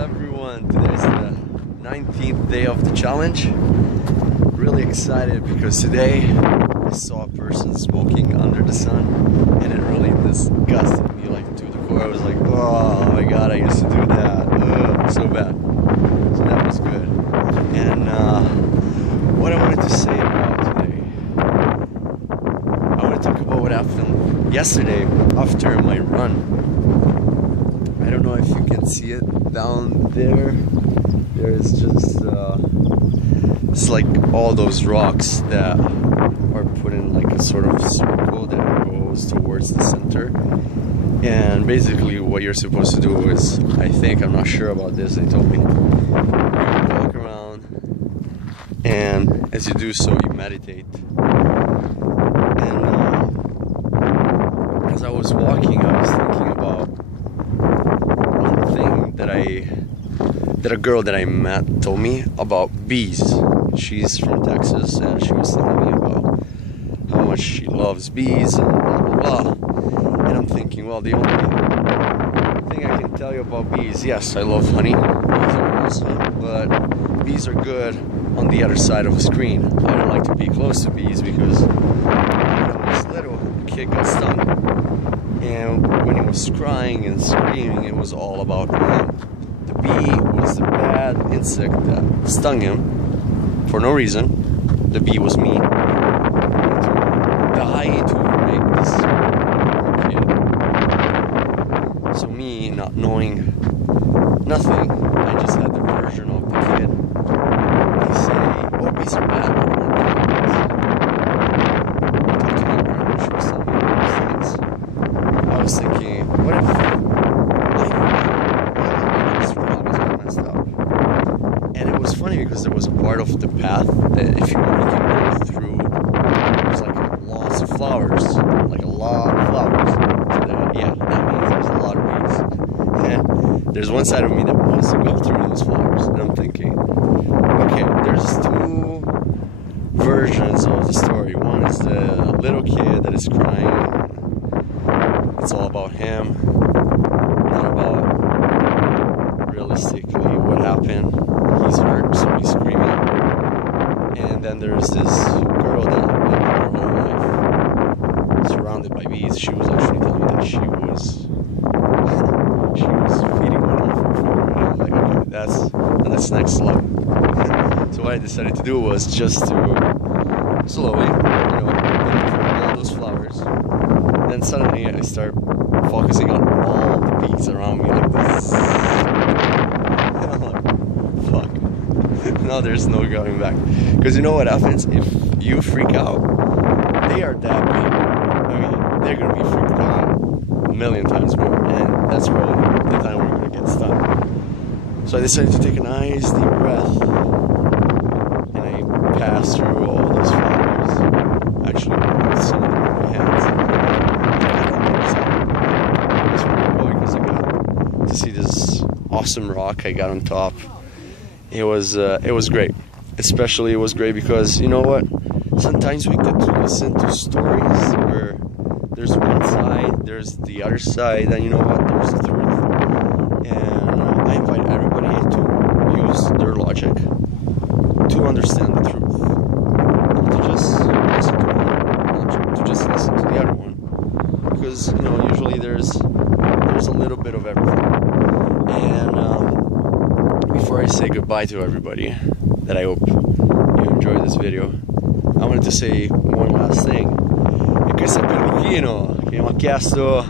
everyone, today's the 19th day of the challenge. Really excited because today I saw a person smoking under the sun and it really disgusted me, like to the core. I was like, oh my god, I used to do that. Ugh, so bad. So that was good. And what I wanted to say about today, I want to talk about what happened yesterday after my run. I don't know if you can see it down there. There's just it's like all those rocks that are put in like a sort of circle that goes towards the center. And basically what you're supposed to do is, I think, I'm not sure about this, they told me, you walk around and as you do so you meditate. And as I was walking I was thinking about one thing that a girl that I met told me about bees. She's from Texas and she was telling me about how much she loves bees and blah blah blah. And I'm thinking, well, the only thing I can tell you about bees, yes, I love honey, bees are awesome, but bees are good on the other side of a screen. I don't like to be close to bees because when I was little, a kid got stung. And when he was crying and screaming, it was all about him. The bee was the bad insect that stung him for no reason. The bee was me. To die to make this kid. So me, not knowing nothing, I just had the version of the kid. I say, oh, bees are bad. She was telling me those things. I was thinking, what if funny because there was a part of the path that if you wanted to go through, there was like lots of flowers, like a lot of flowers. So that, yeah, that means there's a lot of bees. And there's one side of me that wants to go through those flowers, and I'm thinking, okay, there's two versions of the story. One is the little kid that is crying. It's all about him, not about realistically what happened. He's hurt, so he's screaming. And then there's this girl that lived her whole life surrounded by bees. She was actually telling me that she was feeding one of her food. And I was like, okay, that's next level. So what I decided to do was just to slowly, all those flowers. Then suddenly I start focusing on all the bees around me like this. And I'm like, fuck. Now there's no going back. Because you know what happens? If you freak out, they are that big. I mean, they're going to be freaked out a million times more. And that's probably the time we're going to get stuck. So I decided to take a nice deep breath. And I passed through all those flowers. Actually, with some of them in my hands. It was pretty cool because I got to see this awesome rock. I got on top. It was great. Especially it was great because, you know what? Sometimes we get to listen to stories where there's one side, there's the other side, and you know what? There's the truth. And I invite everybody to use their logic to understand the truth. Not to just listen to one, not to just listen to the other one. Because, usually there's a little bit of everything. And before I say goodbye to everybody, that I hope you enjoyed this video, I wanted to say one last thing. E questo è per Luchino che mi ha chiesto: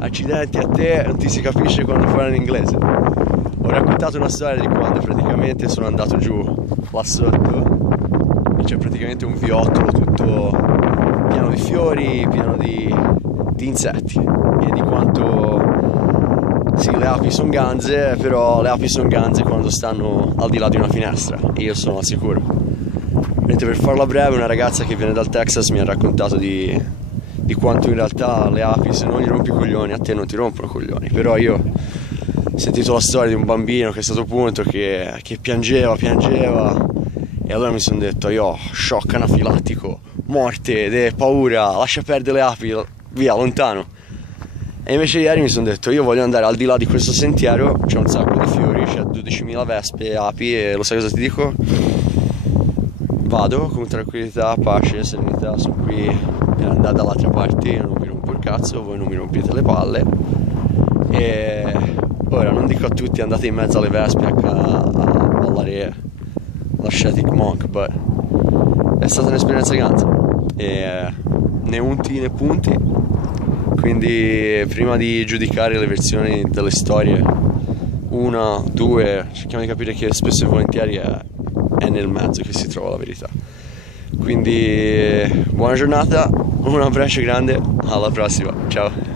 accidenti a te, non ti si capisce quando parlo in inglese. Ho raccontato una storia di quando praticamente sono andato giù là sotto e c'è praticamente un viottolo tutto pieno di fiori, pieno di insetti, e di quanto sì, le api sono ganze, però le api sono ganze quando stanno al di là di una finestra, e io sono al sicuro. Mentre per farla breve, una ragazza che viene dal Texas mi ha raccontato di quanto in realtà le api, se non gli rompi i coglioni, a te non ti rompono i coglioni. Però io ho sentito la storia di un bambino che è stato punto, che piangeva, e allora mi sono detto, io, shock anafilattico, morte, paura, lascia perdere le api, via, lontano. E invece ieri mi sono detto, io voglio andare al di là di questo sentiero, c'è un sacco di fiori, c'è 12.000 vespe, api, e lo sai cosa ti dico? Vado con tranquillità, pace, serenità, sono qui per andare dall'altra parte, io non mi rompo il cazzo, voi non mi rompete le palle. E ora non dico a tutti andate in mezzo alle vespe a ballare l'ascetic monk, ma è stata un'esperienza grande, e né unti né punti, quindi prima di giudicare le versioni delle storie, una, due, cerchiamo di capire che spesso e volentieri è nel mezzo che si trova la verità. Quindi buona giornata, un abbraccio grande, alla prossima, ciao!